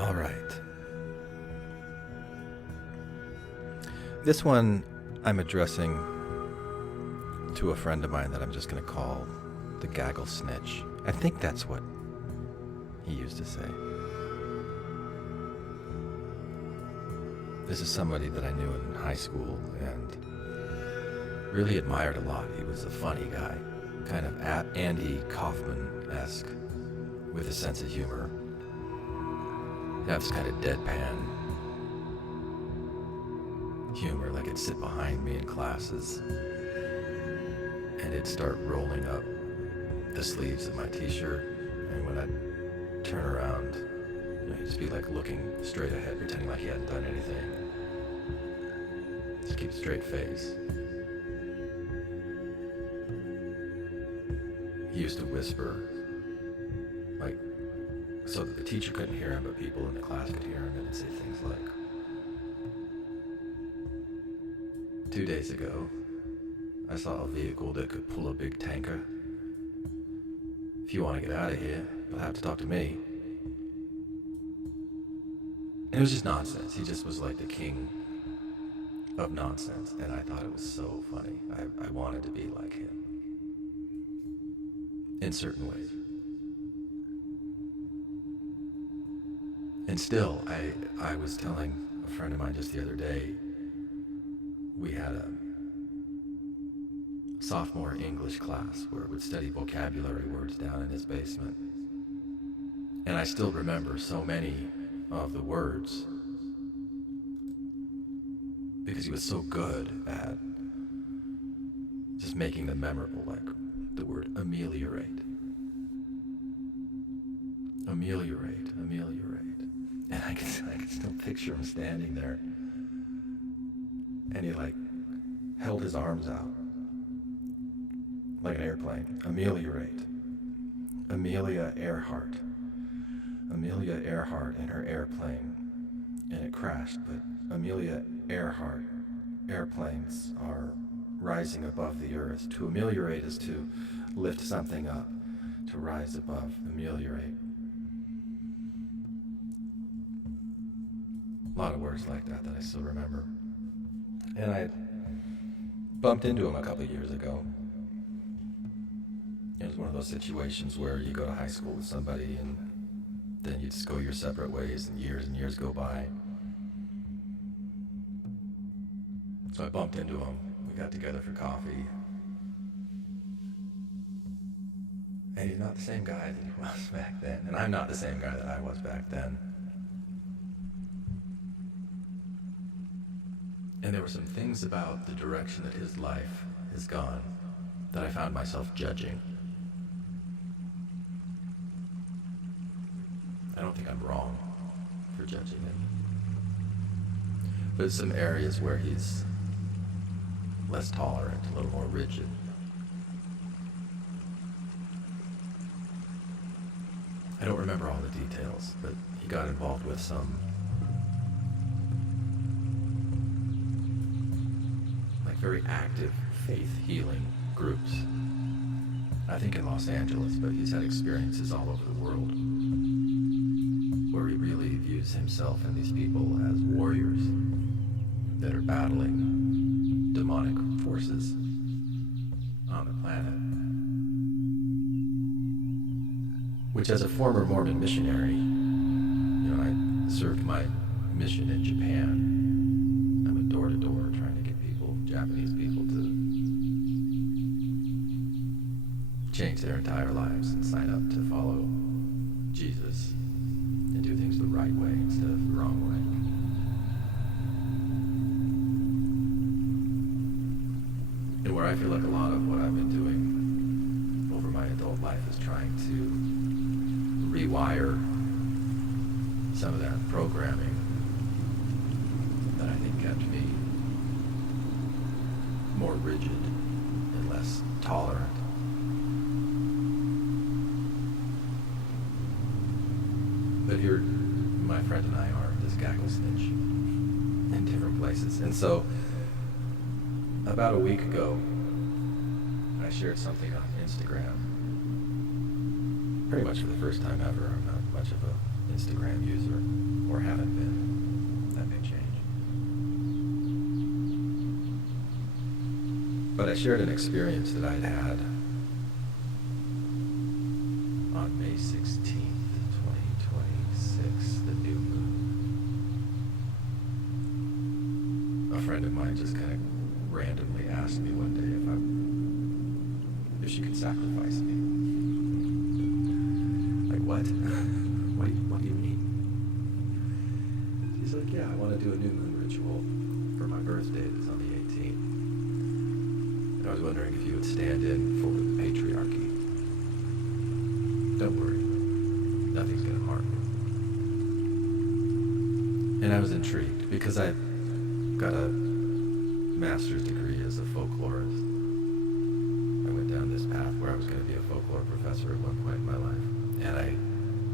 All right. This one I'm addressing to a friend of mine that I'm just going to call the gaggle snitch. I think that's what he used to say. This is somebody that I knew in high school and really admired a lot. He was a funny guy, kind of Andy Kaufman-esque, with a sense of humor. He had this kind of deadpan humor, like it'd sit behind me in classes and it'd start rolling up the sleeves of my t-shirt, and when I'd turn around, he'd just be like looking straight ahead, pretending like he hadn't done anything. Just keep a straight face. He used to whisper, like, so that the teacher couldn't hear him, but people in the class could hear him, and he'd say things like, 2 days ago, I saw a vehicle that could pull a big tanker. If you want to get out of here, you'll have to talk to me. And it was just nonsense. He just was like the king of nonsense, and I thought it was so funny. I wanted to be like him in certain ways. And still, I was telling a friend of mine just the other day, we had a sophomore English class where we'd study vocabulary words down in his basement. And I still remember so many of the words because he was so good at just making them memorable, like the word ameliorate. Ameliorate, ameliorate. And I can still picture him standing there. And he held his arms out like an airplane. Ameliorate. Amelia Earhart. Amelia Earhart in her airplane. And it crashed, but Amelia Earhart airplanes are rising above the earth. To ameliorate is to lift something up, to rise above, ameliorate. A lot of words like that I still remember. And I bumped into him a couple of years ago. It was one of those situations where you go to high school with somebody and then you just go your separate ways and years go by. So I bumped into him. We got together for coffee. And he's not the same guy that he was back then. And I'm not the same guy that I was back then. And there were some things about the direction that his life has gone that I found myself judging. I don't think I'm wrong for judging him. But some areas where he's less tolerant, a little more rigid. I don't remember all the details, but he got involved with some very active faith healing groups. I think in Los Angeles, but he's had experiences all over the world where he really views himself and these people as warriors that are battling demonic forces on the planet. Which, as a former Mormon missionary, I served my mission in Japan. I went door to door trying to get Japanese people to change their entire lives and sign up to follow Jesus and do things the right way instead of the wrong way. And where I feel like a lot of what I've been doing over my adult life is trying to rewire some of that programming that I think kept me more rigid and less tolerant. But here, my friend and I are this gaggle snitch in different places. And so, about a week ago, I shared something on Instagram. Pretty much for the first time ever. I'm not much of a Instagram user, or haven't been. That may change. But I shared an experience that I'd had on May 16th, 2026, the new moon. A friend of mine just kind of randomly asked me one day if she could sacrifice me. Like, what? What do you mean? She's like, yeah, I want to do a new moon ritual for my birthday. It's on the 18th. And I was wondering if you would stand in for the patriarchy. Don't worry. Nothing's going to harm you. And I was intrigued because I got a master's degree as a folklorist. I went down this path where I was going to be a folklore professor at one point in my life. And I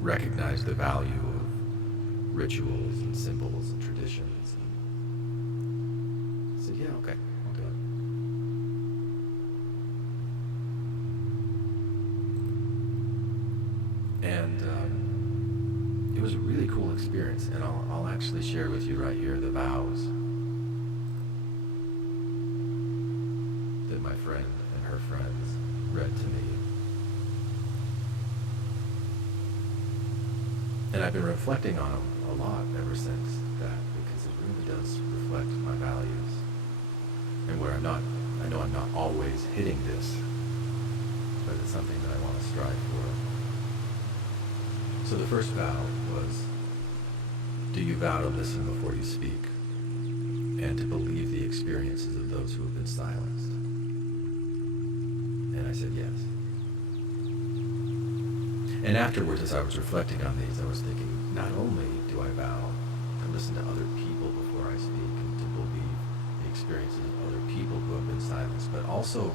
recognized the value of rituals and symbols and traditions. And I said, yeah, okay, I'll do it. And it was a really cool experience. And I'll actually share with you right here the vows that my friend and her friends read to me. And I've been reflecting on them a lot ever since that, because it really does reflect my values. And where I know I'm not always hitting this, but it's something that I want to strive for. So the first vow was, do you vow to listen before you speak, and to believe the experiences of those who have been silenced? And I said yes. And afterwards, as I was reflecting on these, I was thinking, not only do I vow to listen to other people before I speak and to believe the experiences of other people who have been silenced, but also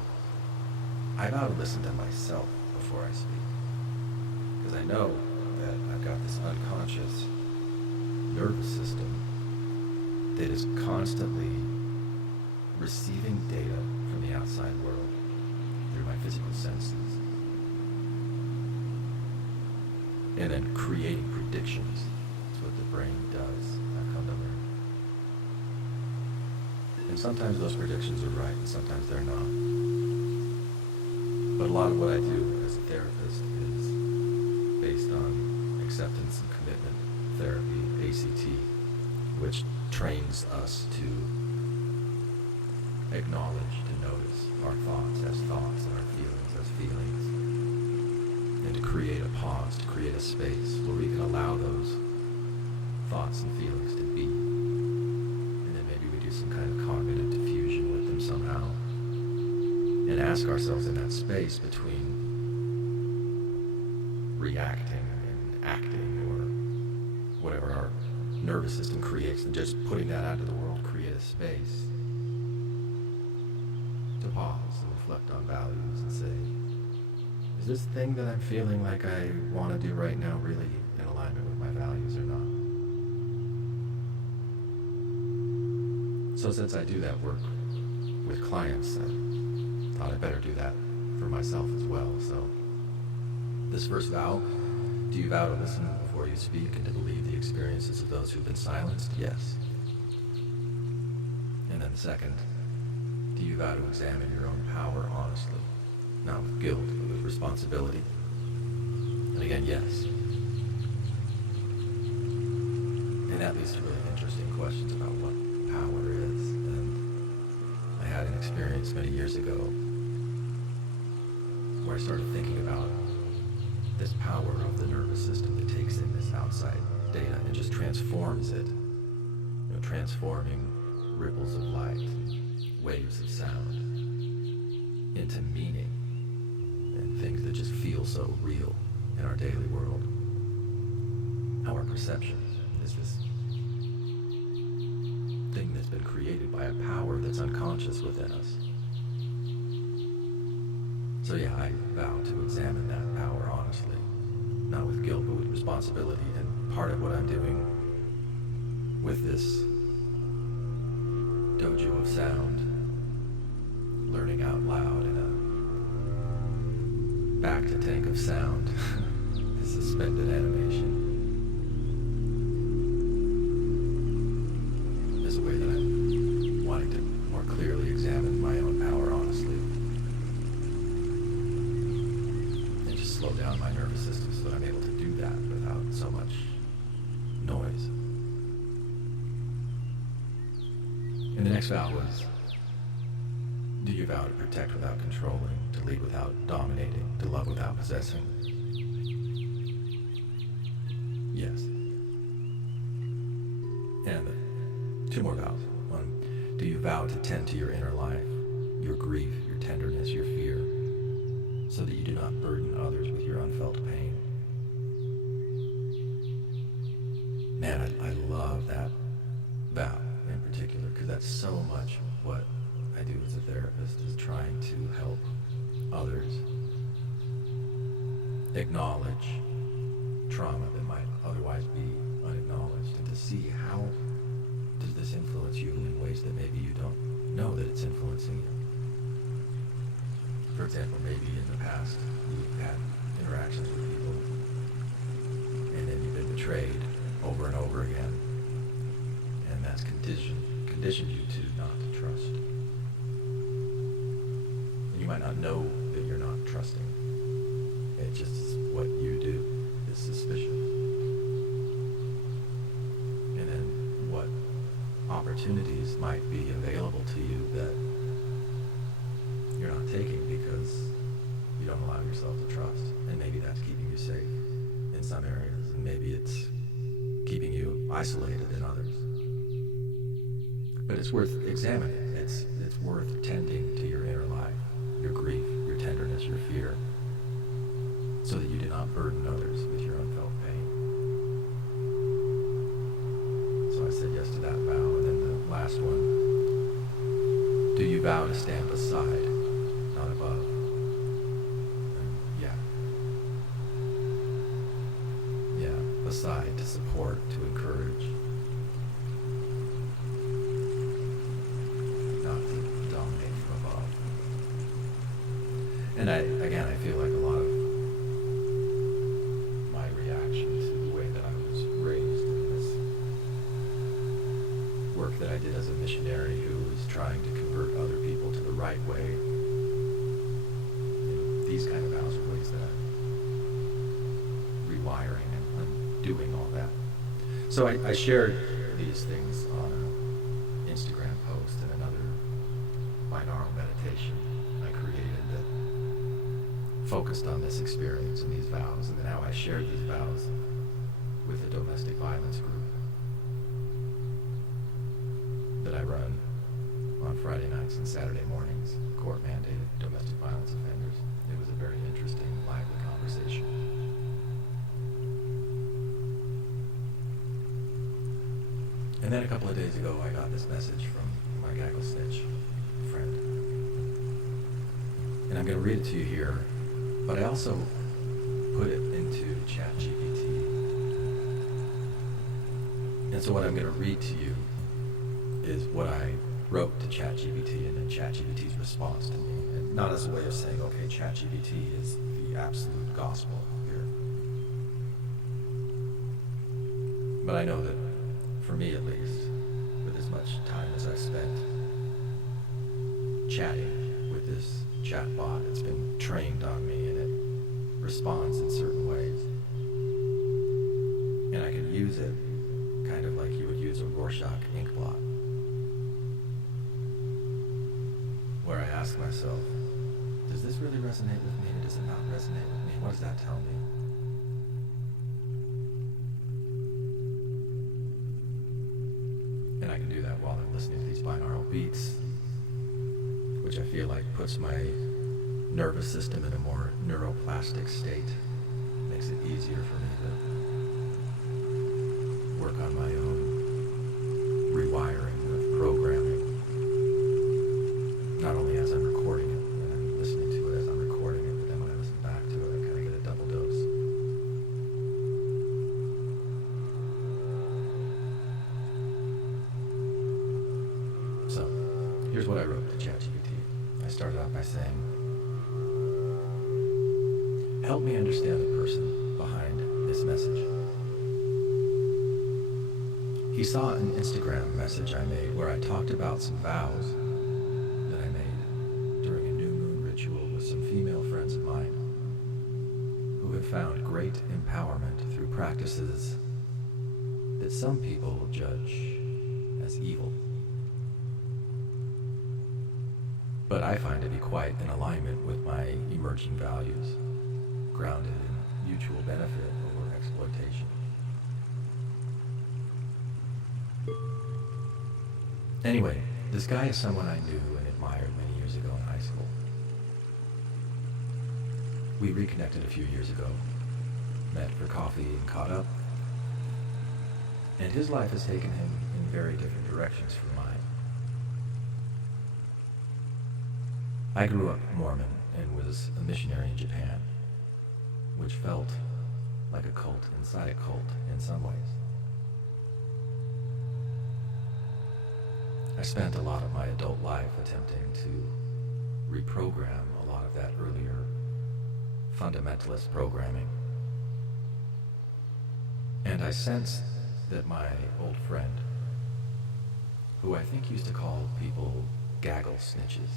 I vow to listen to myself before I speak. Because I know that I've got this unconscious nervous system that is constantly receiving data from the outside world through my physical senses, and then creating predictions. That's what the brain does, I've come to learn. And sometimes those predictions are right, and sometimes they're not. But a lot of what I do as a therapist is based on acceptance and commitment therapy, ACT, which trains us to acknowledge, to notice our thoughts as thoughts and our feelings as feelings. And to create a pause, to create a space where we can allow those thoughts and feelings to be. And then maybe we do some kind of cognitive diffusion with them somehow. And ask ourselves in that space between reacting and acting, or whatever our nervous system creates, and just putting that out into the world, create a space to pause and reflect on values and say, is this thing that I'm feeling like I want to do right now really in alignment with my values or not? So since I do that work with clients, I thought I'd better do that for myself as well. So this first vow, do you vow to listen before you speak and to believe the experiences of those who've been silenced? Yes. And then the second, do you vow to examine your own power honestly? Not with guilt, but with responsibility. And again, yes. And that leads to really interesting questions about what power is. And I had an experience many years ago where I started thinking about this power of the nervous system that takes in this outside data and just transforms it. You know, transforming ripples of light and waves of sound into meaning and things that just feel so real in our daily world. How our perception is this thing that's been created by a power that's unconscious within us. So yeah, I vow to examine that power honestly, not with guilt, but with responsibility. And part of what I'm doing with this dojo of sound, learning out loud in a back to tank of sound, the suspended animation, slow down my nervous system so that I'm able to do that without so much noise. And the next vow was, do you vow to protect without controlling, to lead without dominating, to love without possessing? Yes. And two more vows. One, do you vow to tend to your inner life, your grief, your tenderness, your fear, so that you do not burden others with your unfelt pain? Man, I love that vow in particular, because that's so much what I do as a therapist, is trying to help others acknowledge trauma that might otherwise be unacknowledged, and to see how does this influence you in ways that maybe you don't know that it's influencing you. For example, maybe in the past you've had interactions with people and then you've been betrayed over and over again, and that's conditioned you to not to trust. And you might not know that you're not trusting. It just is what you do, is suspicion. And then what opportunities might be available to you that you're not taking because you don't allow yourself to trust. And maybe that's keeping you safe in some areas, and maybe it's keeping you isolated in others. But it's worth examining. It's worth tending to your inner life, your grief, your tenderness, your fear, so that you do not burden others with your unfelt pain. So I said yes to that vow. And then the last one, do you vow to stand beside, not above? Yeah. Yeah, beside, to support, to encourage, not to dominate from above. And I feel like a lot of my reaction to the way that I was raised in this work that I did as a missionary who was trying to convert other people to the right way, these kind of vows are ways that I'm rewiring and undoing all that. So I shared these things on an Instagram post and another binaural meditation I created that focused on this experience and these vows, and then how I shared these vows with a domestic violence group that I run on Friday nights and Saturday mornings, court-mandated domestic violence offenders. It was a very interesting, lively conversation. And then a couple of days ago, I got this message from my gaggle snitch friend. And I'm going to read it to you here, but I also put it into ChatGPT. And so what I'm going to read to you is what I wrote to ChatGPT and then ChatGPT's response to me. And not as a way of saying, okay, ChatGPT is the absolute gospel here. But I know that, for me at least, with as much time as I've spent chatting with this chatbot, it's been trained on me and it responds in certain ways. And I can use it kind of like you would use a Rorschach ink blot, where I ask myself, does this really resonate with me or does it not resonate with me? What does that tell me? And I can do that while I'm listening to these binaural beats, which I feel like puts my nervous system in a more neuroplastic state. Makes it easier for me to work on my own rewiring of programming. Not only as I'm recording it, and I'm listening to it as I'm recording it, but then when I listen back to it, I kind of get a double dose. So, here's what I wrote to ChatGPT. I started out by saying, help me understand the person behind this message. He saw an Instagram message I made where I talked about some vows that I made during a new moon ritual with some female friends of mine who found great empowerment through practices that some people judge as evil. But I find to be quite in alignment with my emerging values, grounded in mutual benefit over exploitation. Anyway, this guy is someone I knew and admired many years ago in high school. We reconnected a few years ago, met for coffee and caught up, and his life has taken him in very different directions from mine. I grew up Mormon and was a missionary in Japan, which felt like a cult inside a cult in some ways. I spent a lot of my adult life attempting to reprogram a lot of that earlier fundamentalist programming. And I sensed that my old friend, who I think used to call people gaggle snitches,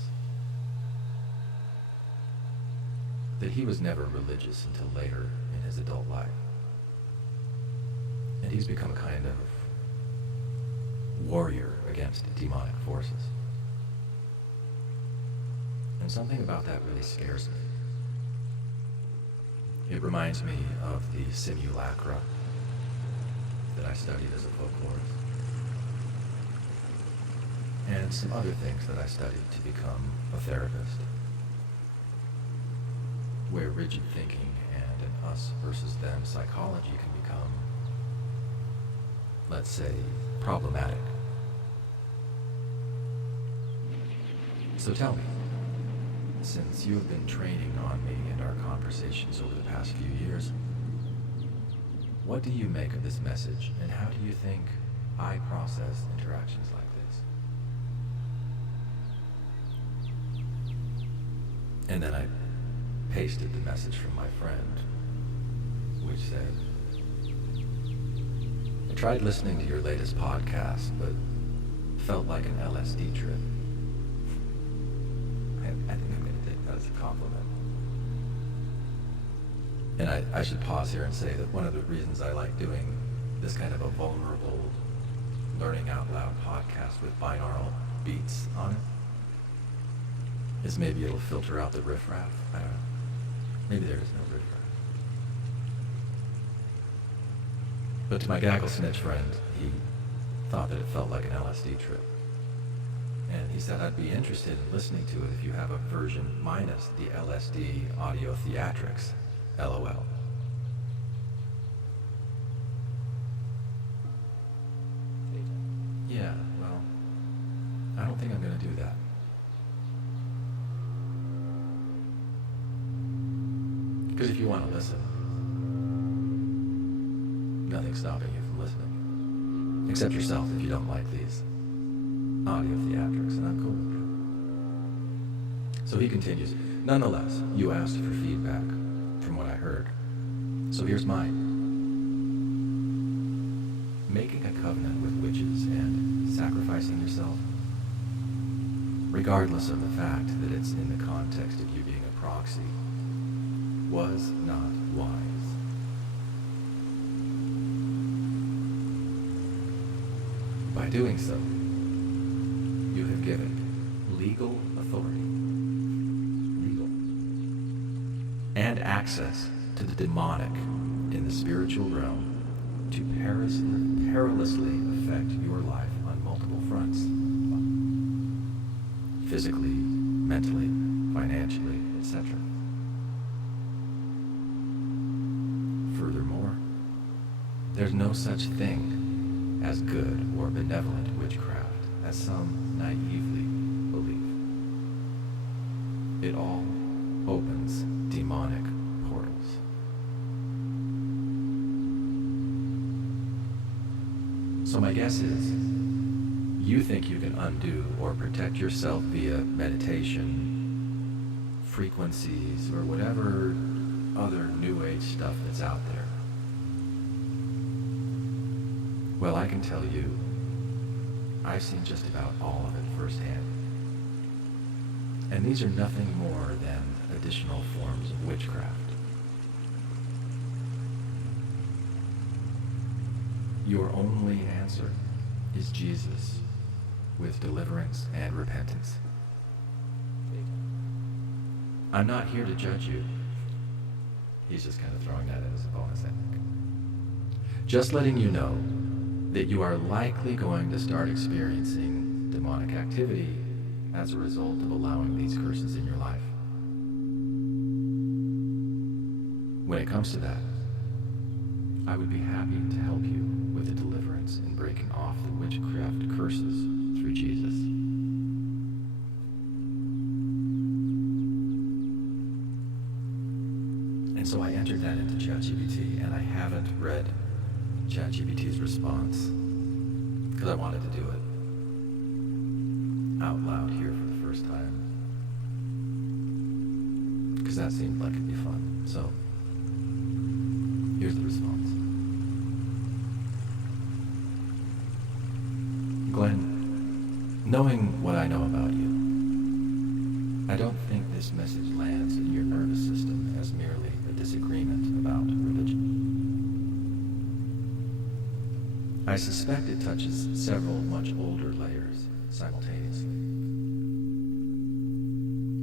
that he was never religious until later in his adult life. And he's become a kind of warrior against demonic forces. And something about that really scares me. It reminds me of the simulacra that I studied as a folklorist, and some other things that I studied to become a therapist, where rigid thinking and an us versus them psychology can become, let's say, problematic. So tell me, since you have been training on me and our conversations over the past few years, what do you make of this message, and how do you think I process interactions like this? And then I pasted the message from my friend, which said, I tried listening to your latest podcast, but felt like an LSD trip. I think I'm going to take that as a compliment. And I should pause here and say that one of the reasons I like doing this kind of a vulnerable, learning out loud podcast with binaural beats on it is maybe it'll filter out the riffraff. I don't know. Maybe there is no riffraff. But to my gaggle snitch friend, he thought that it felt like an LSD trip. And he said I'd be interested in listening to it if you have a version minus the LSD audio theatrics. LOL. Yeah, well, I don't think I'm going to do that. Because if you want to listen, nothing's stopping you from listening. Except yourself if you don't like these audio theatrics, and I'm cool with it. So he continues, nonetheless, you asked for feedback from what I heard. So here's mine. Making a covenant with witches and sacrificing yourself, regardless of the fact that it's in the context of you being a proxy, was not wise. By doing so, you have given legal authority, and access to the demonic in the spiritual realm to perilously affect your life on multiple fronts. Physically, mentally, financially, etc. Furthermore, there's no such thing as good or benevolent witchcraft as some naively believe. It all opens demonic portals. So my guess is, you think you can undo or protect yourself via meditation, frequencies, or whatever other New Age stuff that's out there. Well, I can tell you, I've seen just about all of it firsthand. And these are nothing more than additional forms of witchcraft. Your only answer is Jesus with deliverance and repentance. I'm not here to judge you. He's just kind of throwing that in as a bonus, I think. Just letting you know that you are likely going to start experiencing demonic activity as a result of allowing these curses in your life. When it comes to that, I would be happy to help you with the deliverance and breaking off the witchcraft curses through Jesus. And so I entered that into ChatGPT, and I haven't read ChatGPT's response because I wanted to do it out loud here for the first time, because that seemed like it'd be fun. So here's the response. Glenn, knowing what I know about you, I don't think this message lands in your nervous system as merely a disagreement about religion. I suspect it touches several much older layers simultaneously.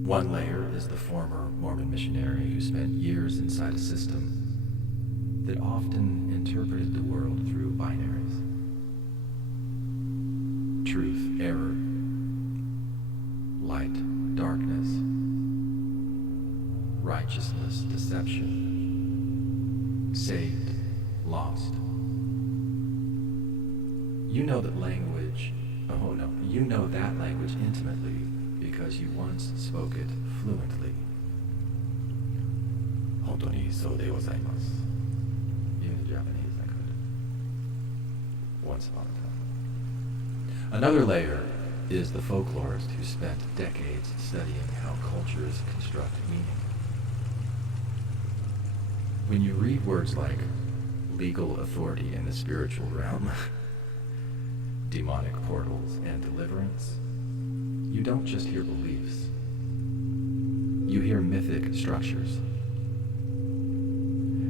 One layer is the former Mormon missionary who spent years inside a system that often interpreted the world through binaries. Truth, error, light, darkness, righteousness, deception, saved, lost. You know that language, you know that language intimately because you once spoke it fluently. Hontoni so de gozaimasu. Even in Japanese I could. Once upon a time. Another layer is the folklorist who spent decades studying how cultures construct meaning. When you read words like legal authority in the spiritual realm, demonic portals, and deliverance, you don't just hear beliefs. You hear mythic structures.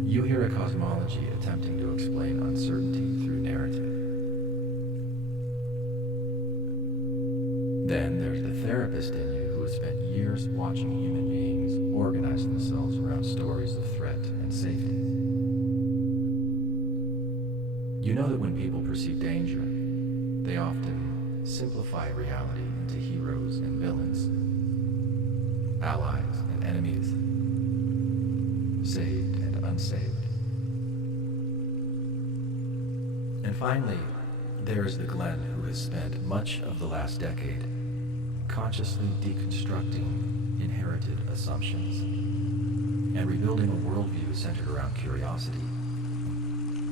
You hear a cosmology attempting to explain uncertainty through narrative. Then there's the therapist in you who has spent years watching human beings organize themselves around stories of threat and safety. You know that when people perceive danger, they often simplify reality into heroes and villains, allies and enemies, saved and unsaved. And finally, there's the Glenn who has spent much of the last decade consciously deconstructing inherited assumptions and rebuilding a worldview centered around curiosity,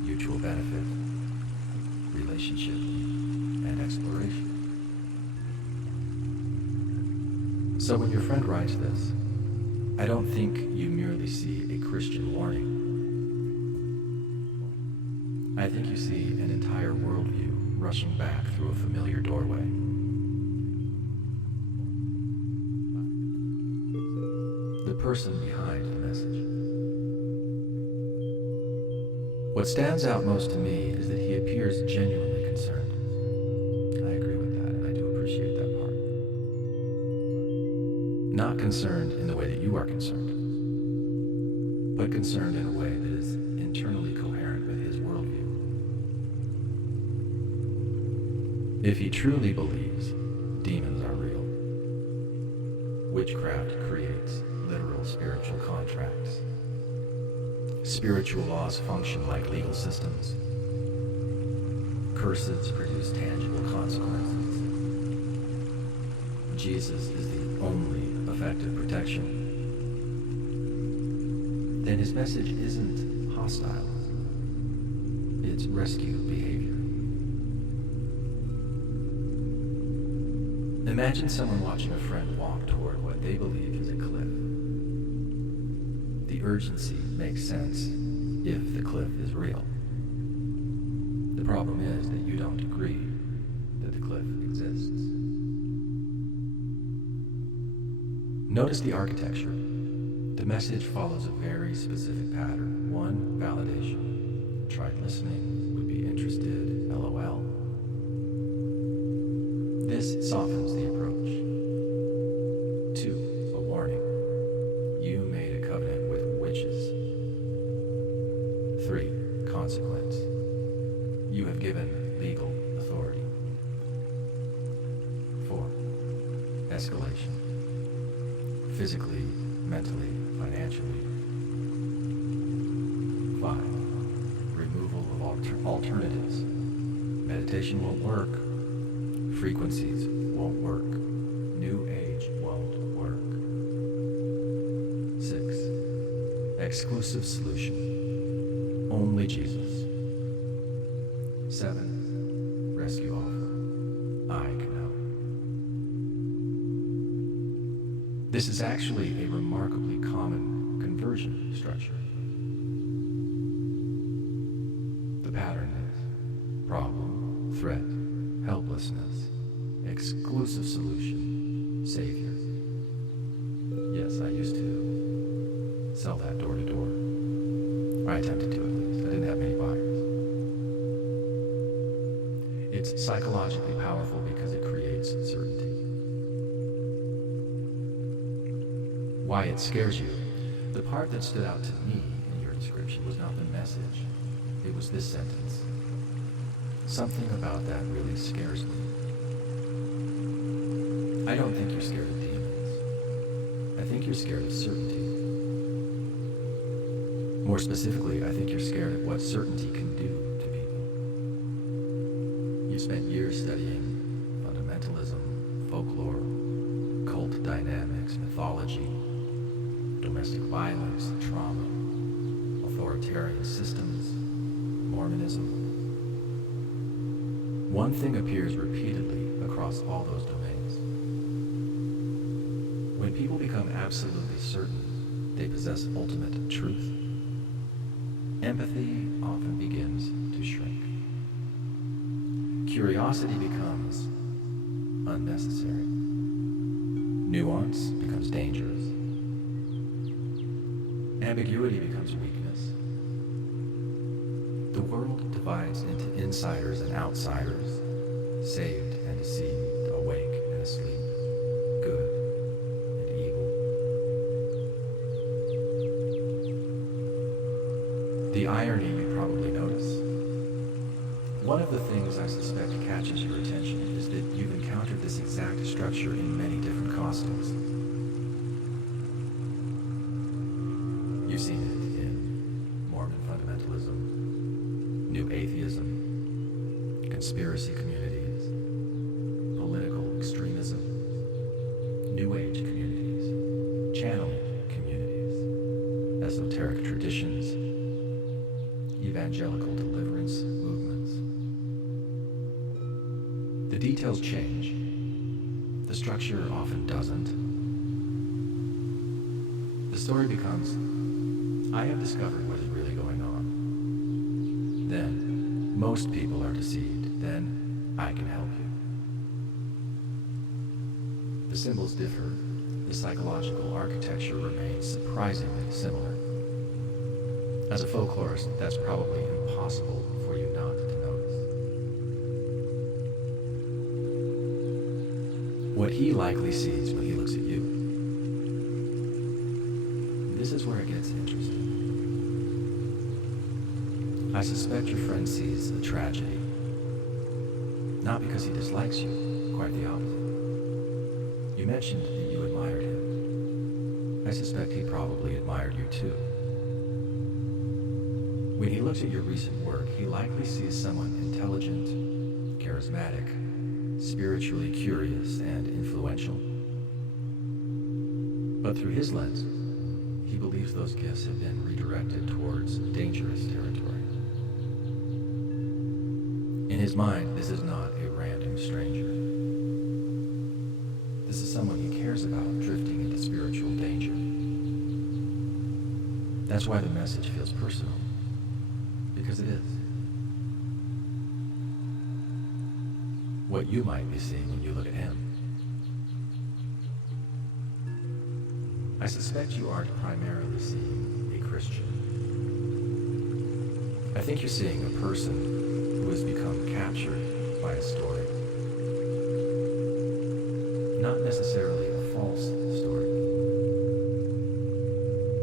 mutual benefit, relationship, and exploration. So when your friend writes this, I don't think you merely see a Christian warning. I think you see an entire worldview rushing back through a familiar doorway. The person behind the message. What stands out most to me is that he appears genuinely concerned. I agree with that, and I do appreciate that part. Not concerned in the way that you are concerned, but concerned in a way that is internally coherent with his worldview. If he truly believes demons are real, witchcraft creates literal spiritual contracts, spiritual laws function like legal systems, curses produce tangible consequences, Jesus is the only effective protection, then his message isn't hostile. It's rescue behavior. Imagine someone watching a friend walk toward what they believe is a cliff. The urgency makes sense if the cliff is real. The problem is that you don't agree that the cliff exists. Notice the architecture. The message follows a very specific pattern. One, validation. Tried listening, would be interested, LOL. This softens the approach. 2, a warning. You made a covenant with witches. 3, consequence. You have given legal authority. 4, escalation. Physically, mentally, financially. 5, removal of alternatives. Meditation won't work. Frequencies won't work. New Age won't work. 6, exclusive solution. Only Jesus. 7, rescue offer. I can help. This is actually a remarkably common conversion structure. The pattern is problem, threat, helplessness, exclusive solution, savior. Yes, I used to sell that door to door. I attempted to, at least. I didn't have many buyers. It's psychologically powerful because it creates certainty. Why it scares you. The part that stood out to me in your description was not the message. It was this sentence. Something about that really scares me. I don't think you're scared of demons. I think you're scared of certainty. More specifically, I think you're scared of what certainty can do to people. You spent years studying fundamentalism, folklore, cult dynamics, mythology, domestic violence, trauma, authoritarian systems, Mormonism. One thing appears repeatedly across all those domains. When people become absolutely certain they possess ultimate truth, empathy often begins to shrink. Curiosity becomes unnecessary. Nuance becomes dangerous. Ambiguity becomes weakness. The world divides into insiders and outsiders, saved and deceived, awake and asleep, good and evil. The irony you probably notice. One of the things I suspect catches your attention is that you've encountered this exact structure in many different costumes. You've seen it in Mormon fundamentalism, New Atheism, conspiracy communities, political extremism, New Age communities, channeling communities, esoteric traditions, evangelical deliverance movements. The details change. The structure often doesn't. The story becomes, I have discovered what is really going on. Then, most people are deceived. Then, I can help you. The symbols differ. The psychological architecture remains surprisingly similar. As a folklorist, that's probably impossible for you not to notice. What he likely sees when he looks at you. This is where it gets interesting. I suspect your friend sees a tragedy. Not because he dislikes you, quite the opposite. You mentioned that you admired him. I suspect he probably admired you too. When he looks at your recent work, he likely sees someone intelligent, charismatic, spiritually curious, and influential. But through his lens, he believes those gifts have been redirected towards dangerous territory. In his mind, this is not a random stranger. This is someone he cares about drifting into spiritual danger. That's why the message feels personal. Because it is. What you might be seeing when you look at him. I suspect you aren't primarily seeing a Christian. I think you're seeing a person who become captured by a story. Not necessarily a false story,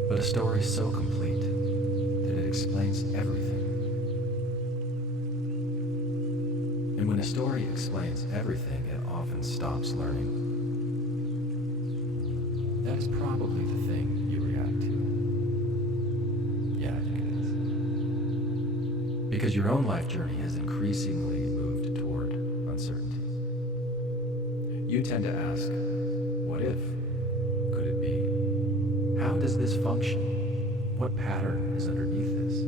but a story so complete that it explains everything. And when a story explains everything, it often stops learning. That is probably the thing you react to. Yeah, I think it is. Because your own life journey has increasingly moved toward uncertainty. You tend to ask, what if? Could it be? How does this function? What pattern is underneath this?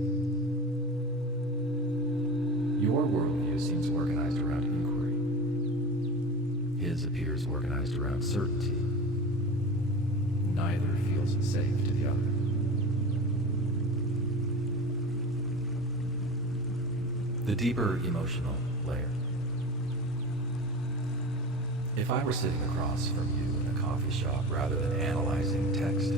Your worldview seems organized around inquiry. His appears organized around certainty. Neither feels safe to the other. The deeper emotional layer. If I were sitting across from you in a coffee shop rather than analyzing text,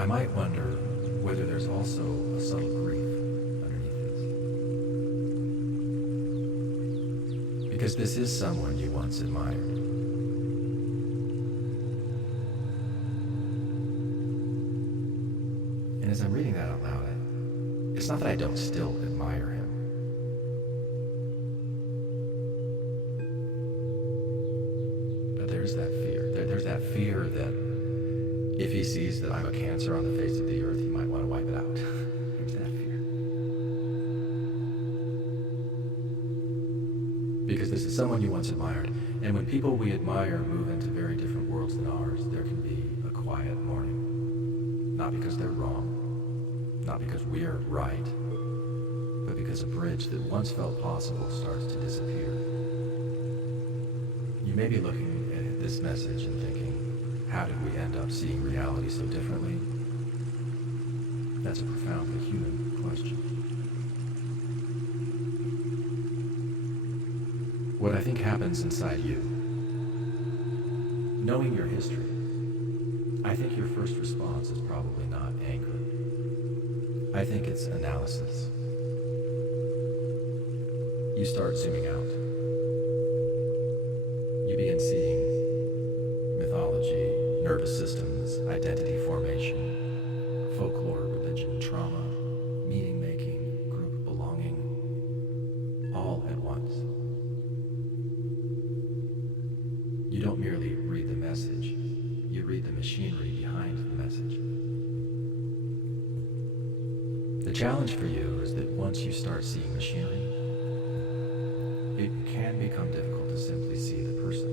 I might wonder whether there's also a subtle grief underneath this. Because this is someone you once admired. And as I'm reading that out loud, it's not that I don't still admire him. But there's that fear. There's that fear that if he sees that I'm a cancer on the face of the earth, he might want to wipe it out. There's that fear. Because this is someone you once admired. And when people we admire move into very different worlds than ours, there can be a quiet mourning. Not because they're wrong, not because we're right, but because a bridge that once felt possible starts to disappear. You may be looking at this message and thinking, how did we end up seeing reality so differently? That's a profoundly human question. What I think happens inside you, knowing your history, I think your first response is probably not anger. I think it's analysis. You start zooming out. You begin seeing mythology, nervous systems, identity formation, folklore, religion, trauma, meaning-making, group belonging, all at once. You don't merely read the message, you read the machinery behind the message. The challenge for you is that once you start seeing machinery, it can become difficult to simply see the person.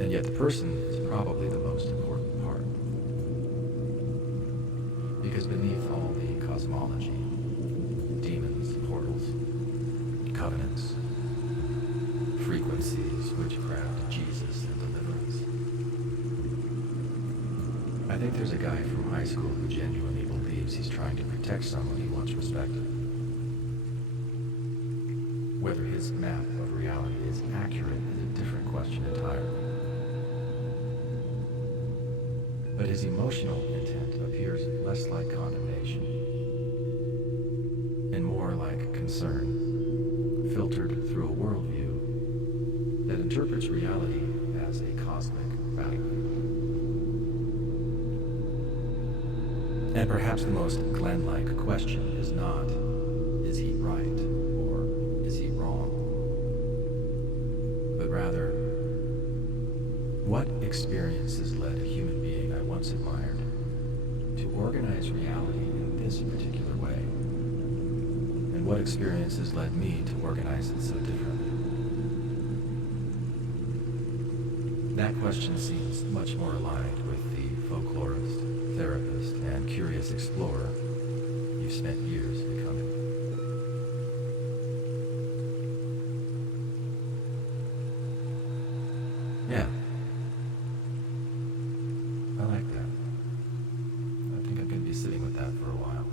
And yet the person is probably the most important part. Because beneath all the cosmology, demons, portals, covenants, frequencies, witchcraft, Jesus, and deliverance, I think there's a guy from high school who genuinely believes he's trying to protect someone he once respected. Whether his map of reality is accurate is a different question entirely. But his emotional intent appears less like condemnation and more like concern, filtered through a worldview that interprets reality as a cosmic value. And perhaps the most Glenn-like question is not, is he right or is he wrong? But rather, what experiences led a human being I once admired to organize reality in this particular way? And what experiences led me to organize it so differently? That question seems much more aligned with the folklorist, therapist, and curious explorer you've spent years becoming. Yeah. I like that. I think I'm going to be sitting with that for a while.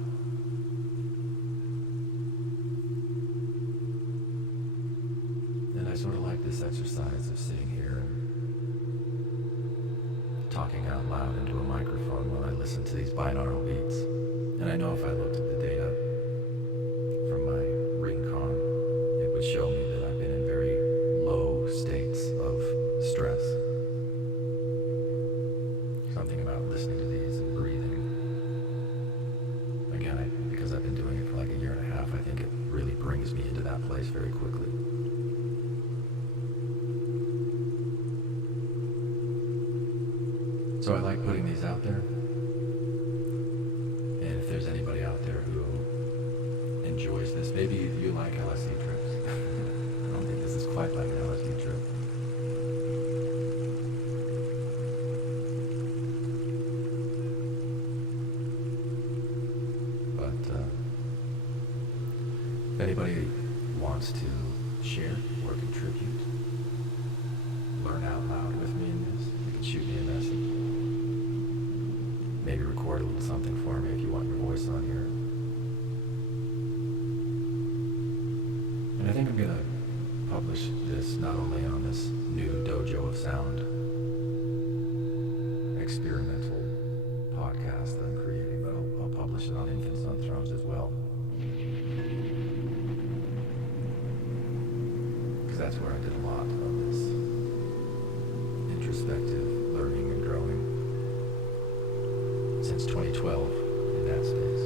And I sort of like this exercise of sitting here and talking out loud into a microphone while I listen to these binaural beats. And I know if I looked at the data, voice very quickly. So I like putting these out there. And if there's anybody out there who enjoys this, maybe you like LSD trips. I don't think this is quite like an LSD trip. But if anybody wants to share or contribute, learn out loud with me in this, you can shoot me a message. Maybe record a little something for me if you want your voice on here. And I think I'm going to publish this not only on this new Dojo of Sound experimental podcast that I'm creating, but I'll publish it on Infants on Thrones as well. Because that's where I did a lot of this introspective learning and growing since 2012 in that space.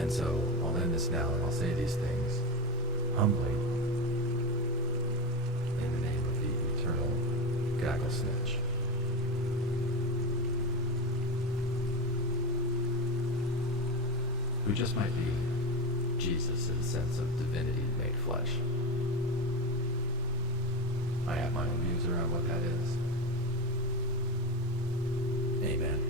And so I'll end this now and I'll say these things humbly in the name of the eternal gaggle snitch. Who just might be Jesus' sense of divinity made flesh. I have my own views around what that is. Amen.